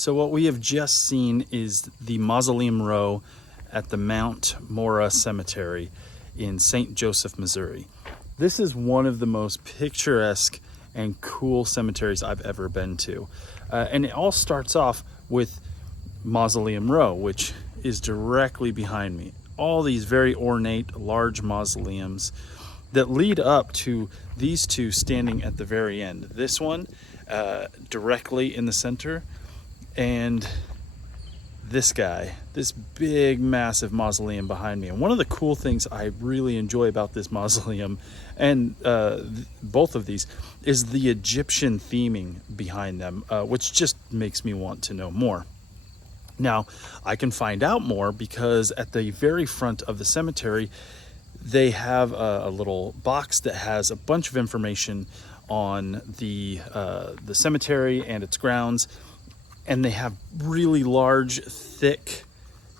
So what we have just seen is the mausoleum row at the Mount Mora Cemetery in St. Joseph, Missouri. This is one of the most picturesque and cool cemeteries I've ever been to. And it all starts off with Mausoleum Row, which is directly behind me. All these very ornate, large mausoleums that lead up to these two standing at the very end. This one directly in the center, and this guy, this big massive mausoleum behind me. And one of the cool things I really enjoy about this mausoleum and both of these is the Egyptian theming behind them, which just makes me want to know more. Now, I can find out more because at the very front of the cemetery, they have a little box that has a bunch of information on the cemetery and its grounds. And they have really large, thick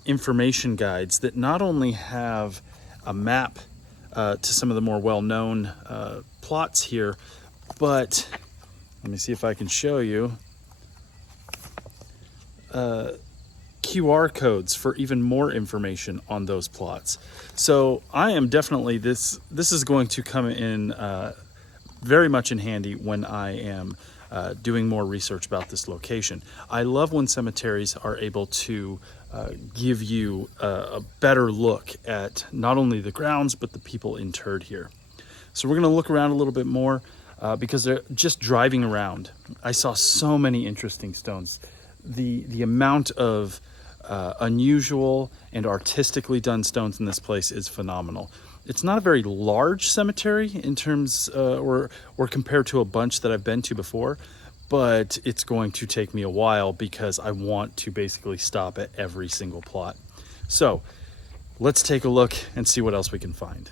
information guides that not only have a map to some of the more well-known plots here, but let me see if I can show you QR codes for even more information on those plots. So I am definitely, this is going to come in very much in handy when I am doing more research about this location. I love when cemeteries are able to give you a better look at not only the grounds, but the people interred here. So we're gonna look around a little bit more because they're just driving around. I saw so many interesting stones. The amount of unusual and artistically done stones in this place is phenomenal. It's not a very large cemetery in terms or compared to a bunch that I've been to before, but it's going to take me a while because I want to basically stop at every single plot. So let's take a look and see what else we can find.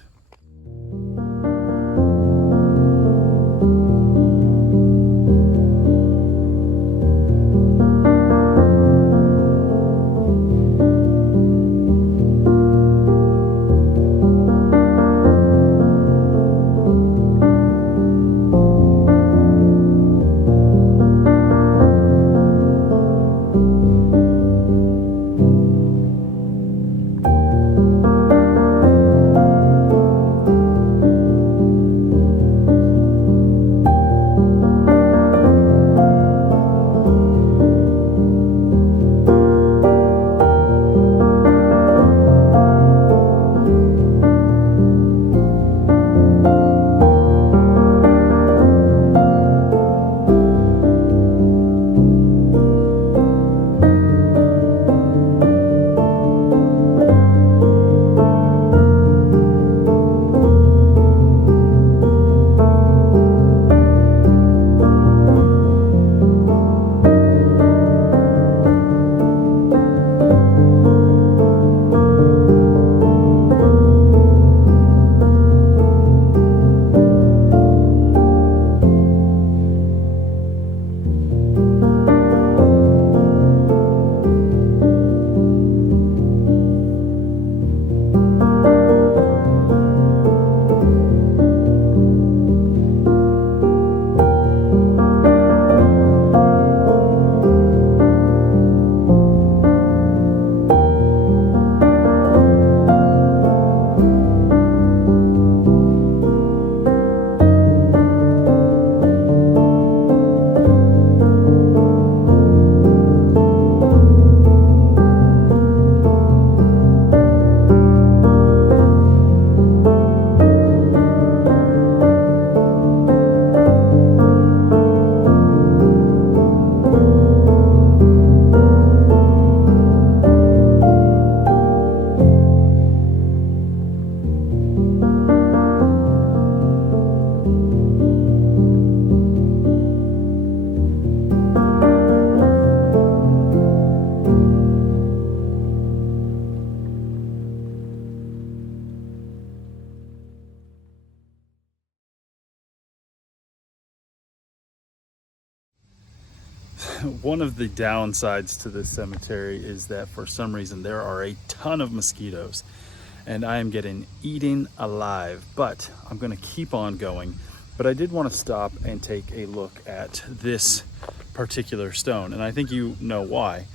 One of the downsides to this cemetery is that for some reason there are a ton of mosquitoes and I am getting eaten alive, but I'm gonna keep on going But I did want to stop and take a look at this particular stone, and I think you know why.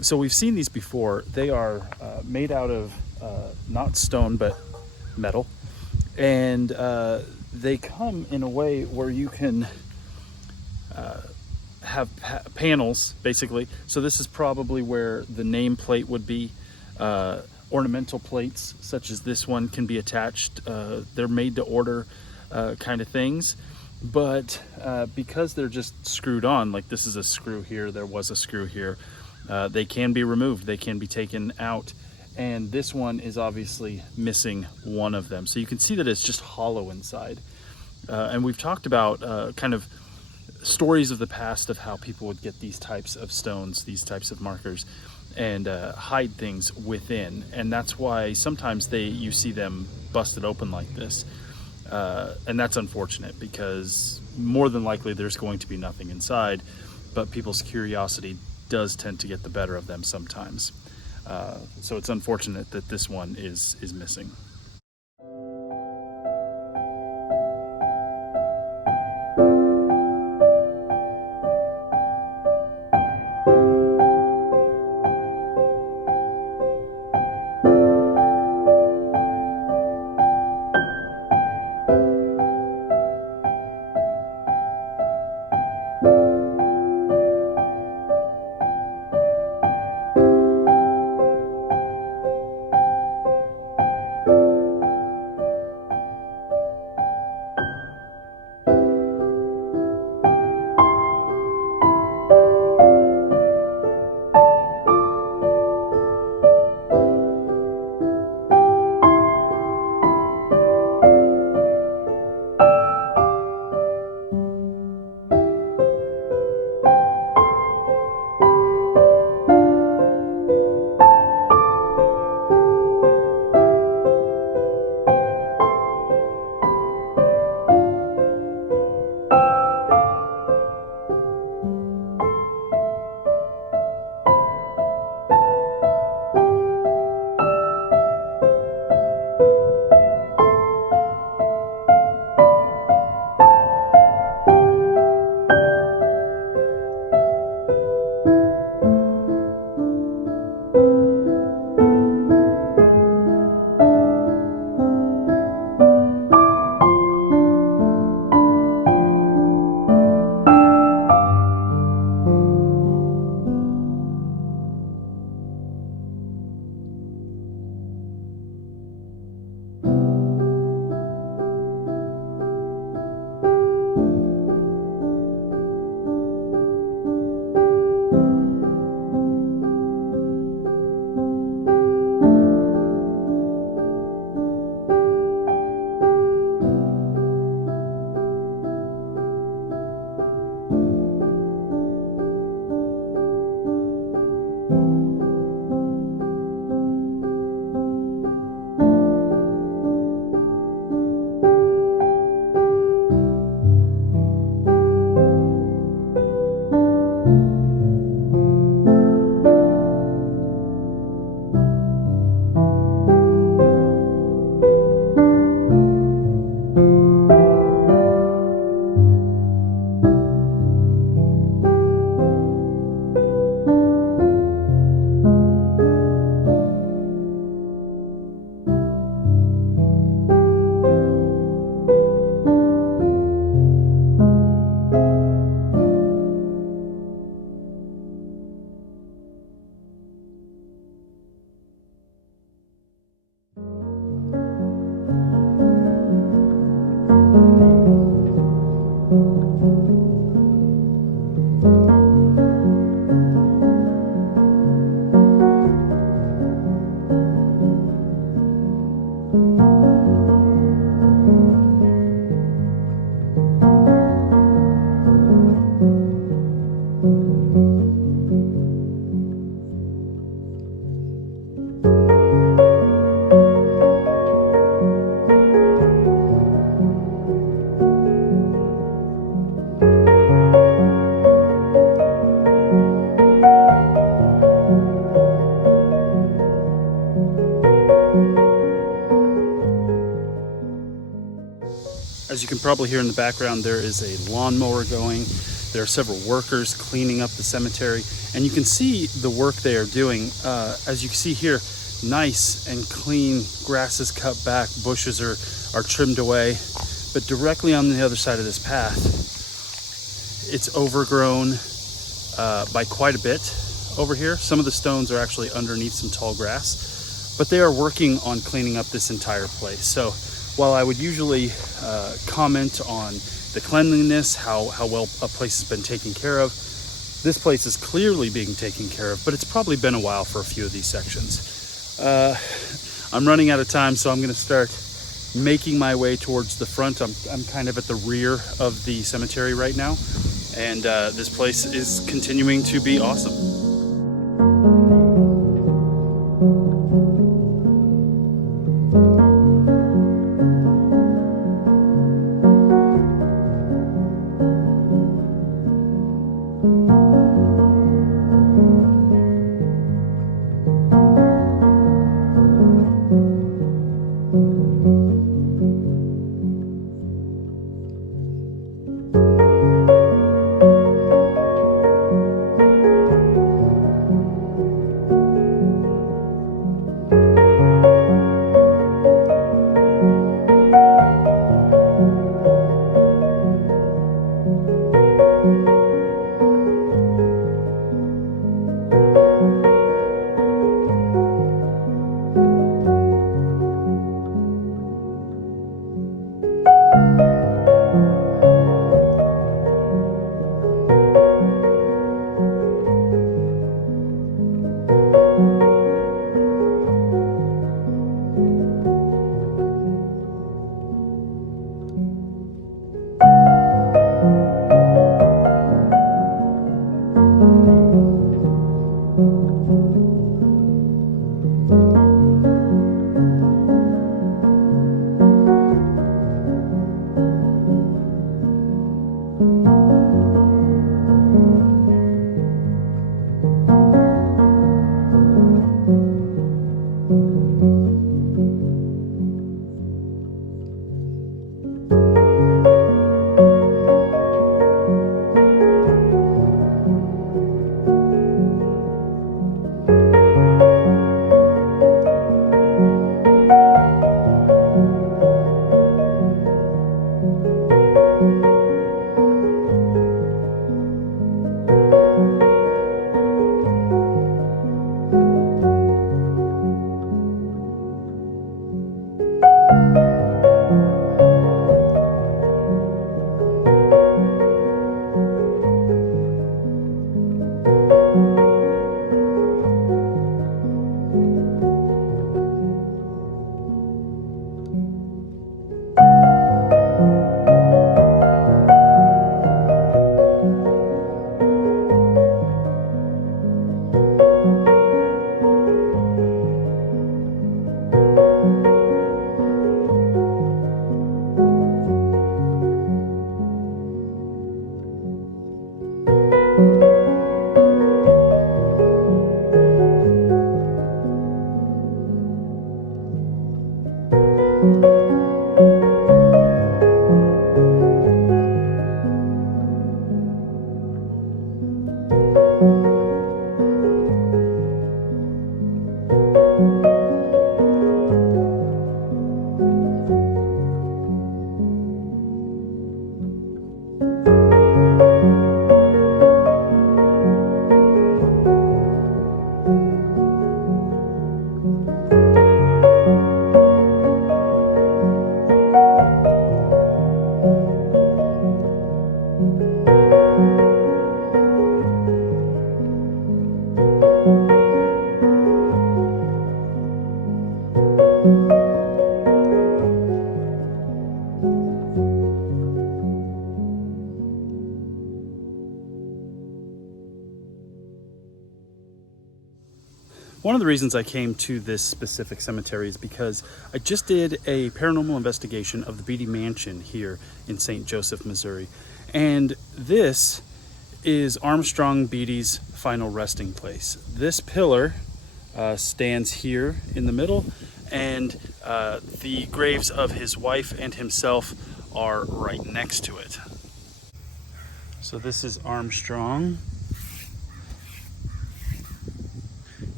So we've seen these before. They are made out of not stone but metal, and they come in a way where you can have panels, basically. So this is probably where the nameplate would be. Ornamental plates such as this one can be attached. They're made to order kind of things, but because they're just screwed on, like this is a screw here, there was a screw here, they can be removed, they can be taken out, and this one is obviously missing one of them. So you can see that it's just hollow inside. And we've talked about kind of stories of the past of how people would get these types of stones, these types of markers, and hide things within, and that's why sometimes you see them busted open like this, and that's unfortunate because more than likely there's going to be nothing inside, but people's curiosity does tend to get the better of them sometimes. So it's unfortunate that this one is missing. As you can probably hear in the background, there is a lawnmower going. There are several workers cleaning up the cemetery, and you can see the work they are doing. As you can see here, nice and clean, grass is cut back, bushes are trimmed away. But directly on the other side of this path, it's overgrown by quite a bit over here. Some of the stones are actually underneath some tall grass, but they are working on cleaning up this entire place. So while I would usually comment on the cleanliness, how well a place has been taken care of, this place is clearly being taken care of, but it's probably been a while for a few of these sections. I'm running out of time, so I'm gonna start making my way towards the front. I'm kind of at the rear of the cemetery right now, and this place is continuing to be awesome. One of the reasons I came to this specific cemetery is because I just did a paranormal investigation of the Beatty Mansion here in St. Joseph, Missouri. And this is Armstrong Beatty's final resting place. This pillar stands here in the middle, and the graves of his wife and himself are right next to it. So this is Armstrong.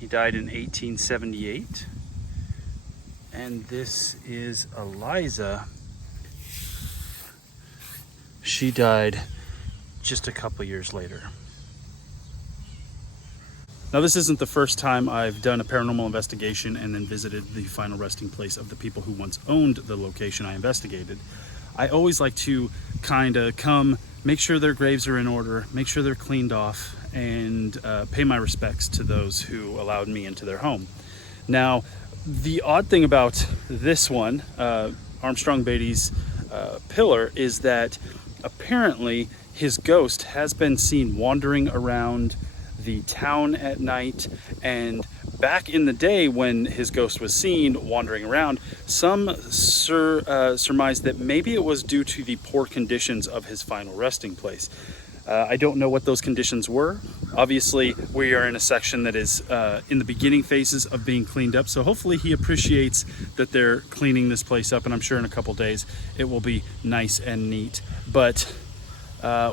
He died in 1878. And this is Eliza. She died just a couple years later. Now, this isn't the first time I've done a paranormal investigation and then visited the final resting place of the people who once owned the location I investigated. I always like to kind of come, make sure their graves are in order, make sure they're cleaned off, and pay my respects to those who allowed me into their home. Now, the odd thing about this one, Armstrong Beatty's pillar, is that apparently his ghost has been seen wandering around the town at night, and back in the day when his ghost was seen wandering around, some surmised that maybe it was due to the poor conditions of his final resting place. I don't know what those conditions were. Obviously, we are in a section that is in the beginning phases of being cleaned up, so hopefully he appreciates that they're cleaning this place up, and I'm sure in a couple days it will be nice and neat. But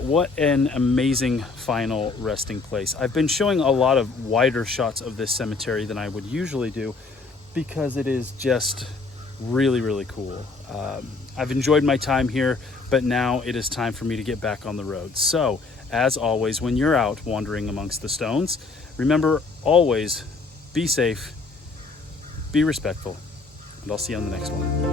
what an amazing final resting place. I've been showing a lot of wider shots of this cemetery than I would usually do because it is just really, really cool. I've enjoyed my time here, but now it is time for me to get back on the road. So, as always, when you're out wandering amongst the stones, remember always be safe, be respectful, and I'll see you on the next one.